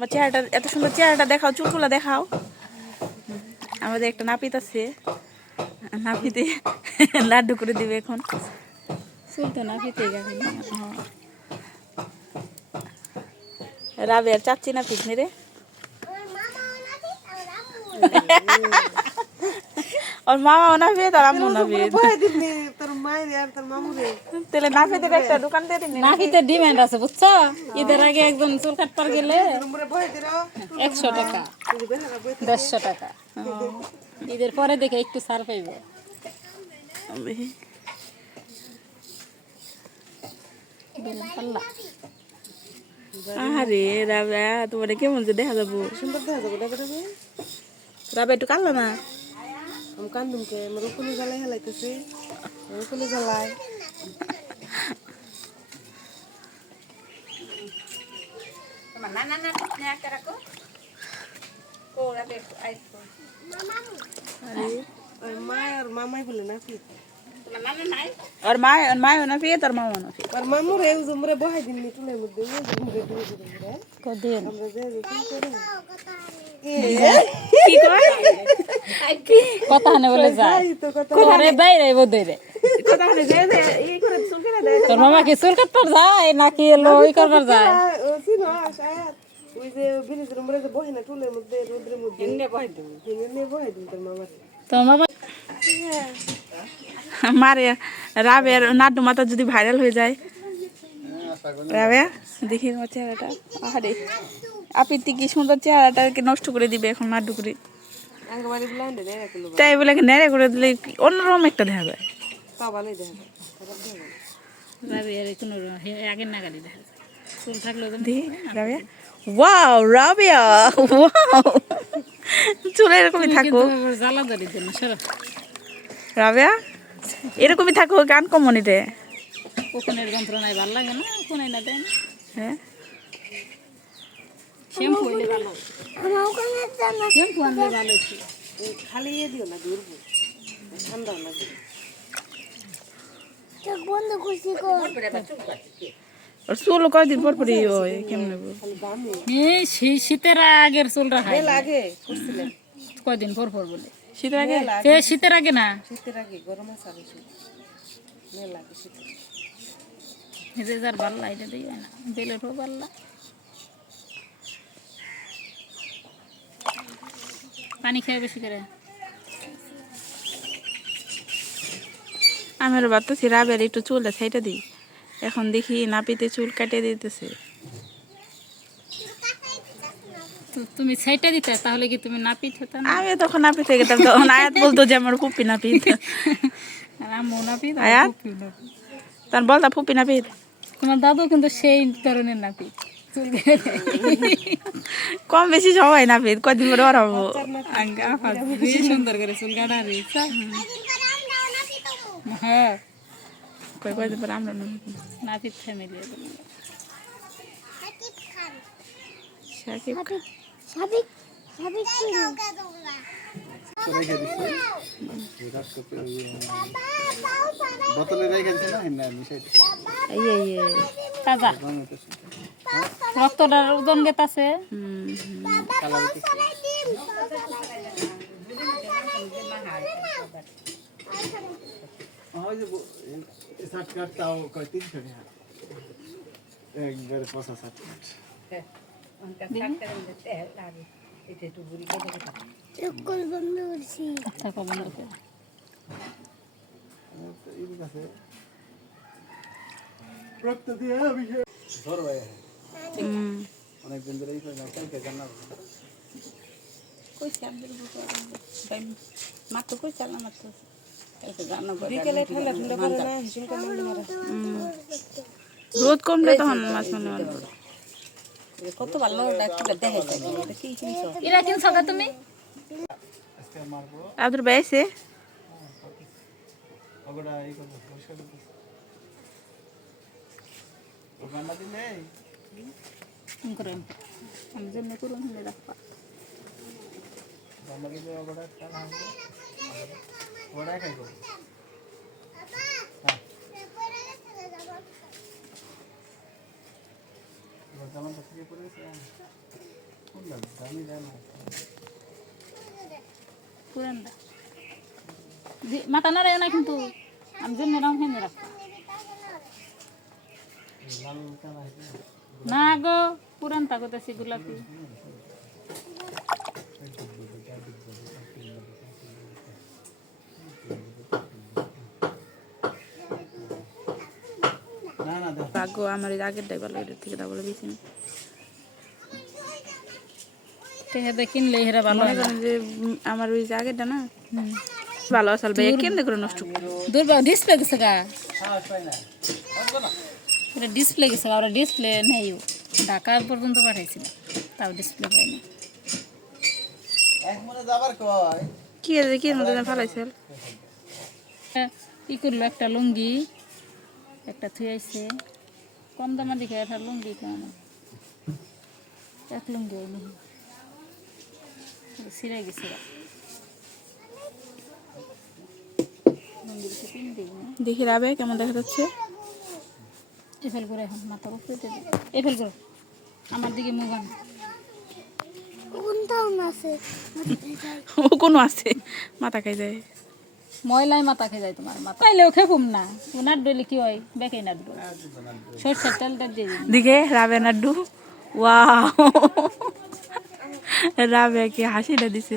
তোমার চেহারাটা এত সুন্দর চেহারাটা দেখাও, চুলগুলো দেখাও। আমাদের একটা নাপিত আছে, নাপিতে লাড্ডু করে দিবে এখন। চুল তো নাপিতে রাবের চাচ্ছি নাপিত নি রে। ওর মামা নাপিত আর আম্মু নাপিত। তাহলে নাপিতের একটা দোকান দিয়ে দিন। নাপিতের ডিমান্ড আছে বুঝছো, ঈদের আগে একজন চুল কাটবার গেলে 100 টাকা 150 টাকা, ঈদের পরে দেখে একটু ছাড় পাইব। আরে রাবে তোমার কেমন যে দেখা যাবো, সুন্দর দেখা যাবে দেখা যাবে। রাবে একটু কানলো না। আমি কান্দুম কে আমার কোনে জ্বালাই হেলাইতেছে, কোনে জ্বালাই। মায়ের মামাই বলে নাকি ওর মায়ও নাপিত আর মামাও নাপিত। আর মামুর এই জমরে বহাই দিন টুলের মধ্যে কদিন আমরা যে কি কয় কথা হানে বলে যায় ঘরে বাইরে বোধে রে। কথা হলে যে এই করে চুল কেটে দেয়। তোর মামা কি চুল কাটবার যায় নাকি এলো ওই করবার যায়? ওই যে ব্রিজের উপরে যে বহে না টুলের মধ্যে রোদ্রের মধ্যে এনে বহাই দিন তোর মামা। তোর মামা মারে রাবের নাড্ডু মাথা যদি ভাইরাল হয়ে যায়, রাবে দেখি তোমার চেহারাটা। আরে আপিতি কি সুন্দর চেহারাটাকে নষ্ট করে দিবে এখন নাড্ডু করে। তাই বলে নেড়ে করে দিলে অন্যরকম একটা দেখা যায়। রাবিয়ার কোনো আগের নাগালি দেখা যায়, চুল থাকলেও দেখি রাবিয়া, ওয়াও রাবিয়া ওয়াও, চুল এরকমই থাকো জ্বালাদারির জন্য সরো রাবিয়া, এরকমই থাকো গান কমনিতে। কোনের যন্ত্রণায় ভালো লাগে না, কোনে না দেয় না। হ্যাঁ শ্যাম্পু হইলে ভালো, শ্যাম্পু আনলে ভালো ছিল। খালি ইয়ে দিও না ঘুরবো ঠান্ডা লাগে। ওর চুল কয়দিন পর পরই হয় কেমন সেই শীতের আগের চুল রাখা আগে করছিলেন কয়দিন পর পর বলে শীতের আগে। সে শীতের আগে না, শীতের আগে গরমে সারে মেলা লাগে শীতের। যে যার ভাল্লা এটা দিই না, বেলেরও ভাল্লা। পানি খেয়ে বেশি করে। আমিও ভাবতেছি রাবের একটু চুলটা সাইডে দিই, এখন দেখি নাপিতে চুল কাটে দিতেছে। তুমি সাইডটা দিতে তাহলে কি তুমি নাপিত হতো না? আমি তখন নাপিতে গেতাম, তখন আয়াত বলতো যে আমার ফুপি নাপিত। আম্মু নাপিত আয়াত তখন বলতা ফুপি নাপিত। তোমার দাদু কিন্তু সেই ধরনের নাপিত, চুল কম বেশি সবাই নাপিত, কদিন পরে ওর হবো। সুন্দর করে চুল কাটা রে। হ্যাঁ কয়দিন পরে আমরা নাপিত ফ্যামিলি। সাকিব তাজা রক্তটার ওজন গেতাছে। অনেকদিন ধরে মাত্র কই চাল না মাত্র বিকেলে ঠান্ডা ঠান্ডা করে না হিসিম করে মারা রোদ কমলে তখন মাছ মনে হয়। কত ভালো দেখে এরা কিনছো গা তুমি? আব্দুল ভাই আছে আমি জন্য করুন রাখবা পুরানটা মাথা নাড়ে না কিন্তু আমি জন্য রাম হেন রাখ না গো পুরানটা করতেছি গোলাপি না না দেখ ভাগ্য আমার এই আগেরটাই ভালো, এটার থেকে ডাবল বেশি না। টেহাতে কিনলে হেরা ভালো মনে করেন যে আমার ওই যে আগেরটা না ভালো আসল ভাই কেমনে করে নষ্ট করবো? দুর্বল ডিসপ্লে গেছে গা সাহস পাই না এটা ডিসপ্লে গেছে গা, ওরা ডিসপ্লে নেই ঢাকার পর্যন্ত পাঠাইছিল তাও ডিসপ্লে পাইনি এক মনে যাবার কয় কি আছে কি এর মধ্যে যেন ফালাইছে? ই করলো একটা লুঙ্গি একটা থুয়াইছে কম দামা দেখে একটা লুঙ্গি কেন এক লুঙ্গি হয়নি সিরাই গেছে গা। লুঙ্গি বেশি পিনতেই না দেখি রাবে কেমন দেখা যাচ্ছে। এফেল করে এখন মাথা উপরে এফেল করে আমার দিকে মুগান ও কোনো আছে মাথা খাই যায়। ময়লায় মাথা খেয়ে যায় তোমার মাথা পাইলেও খেপুম না ও নাট ডলে কি হয় বেকাই নাট ডল সরষের তেলটা দিয়ে দিন দিকে রাবে নাড্ডু ওয়াও রাবে কি হাসিটা দিছে।